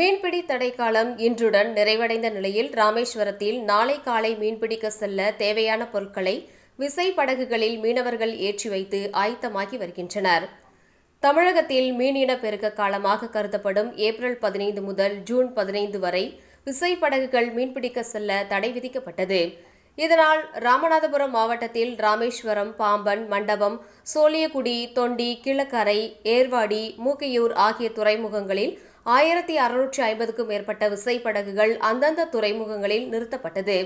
மீன்பிடி தடைக்காலம் இன்றுடன் நிறைவடைந்த நிலையில் ராமேஸ்வரத்தில் நாளை காலை மீன்பிடிக்க செல்ல தேவையான பொருட்களை விசை படகுகளில் மீனவர்கள் ஏற்றி வைத்து ஆயத்தமாகி வருகின்றனர். தமிழகத்தில் மீன் இனப்பெருக்க காலமாக கருதப்படும் ஏப்ரல் பதினைந்து முதல் ஜூன் பதினைந்து வரை விசை படகுகள் மீன்பிடிக்க செல்ல தடை விதிக்கப்பட்டது. இதனால் ராமநாதபுரம் மாவட்டத்தில் ராமேஸ்வரம் பாம்பன் மண்டபம் சோழியகுடி தொண்டி கிழக்கரை ஏர்வாடி மூக்கையூர் ஆகிய துறைமுகங்களில் ஆயிரத்தி அறுநூற்றி ஐம்பதுக்கும் மேற்பட்ட விசைப்படகுகள் அந்தந்த துறைமுகங்களில் நிறுத்தப்பட்டது.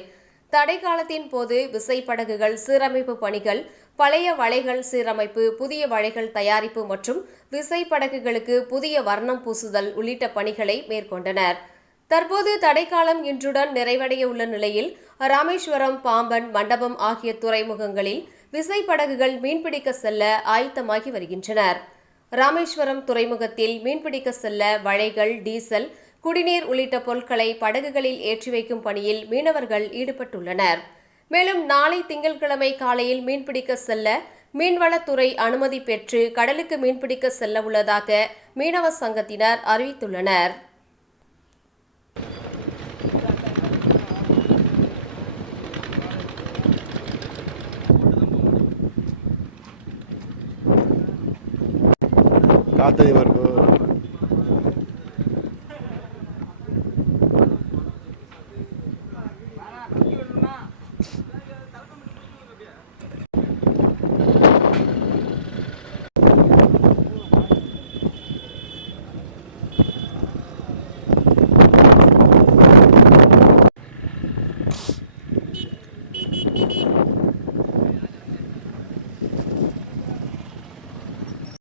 தடை காலத்தின் போது விசைப்படகுகள் சீரமைப்பு பணிகள் பழைய வலைகள் சீரமைப்பு புதிய வலைகள் தயாரிப்பு மற்றும் விசைப்படகுகளுக்கு புதிய வர்ணம் பூசுதல் உள்ளிட்ட பணிகளை மேற்கொண்டனர். தற்போது தடைக்காலம் இன்றுடன் நிறைவடைய உள்ள நிலையில் ராமேஸ்வரம் பாம்பன் மண்டபம் ஆகிய துறைமுகங்களில் விசைப்படகுகள் மீன்பிடிக்க செல்ல ஆயத்தமாகி வருகின்றனர். ராமேஸ்வரம் துறைமுகத்தில் மீன்பிடிக்க செல்ல வலைகள் டீசல் குடிநீர் உள்ளிட்ட பொருட்களை படகுகளில் ஏற்றி வைக்கும் பணியில் மீனவர்கள் ஈடுபட்டுள்ளனர். மேலும் நாளை திங்கட்கிழமை காலையில் மீன்பிடிக்க செல்ல மீன்வளத்துறை அனுமதி பெற்று கடலுக்கு மீன்பிடிக்க செல்ல உள்ளதாக மீனவ சங்கத்தினர் அறிவித்துள்ளனர். ¡Ah, está de!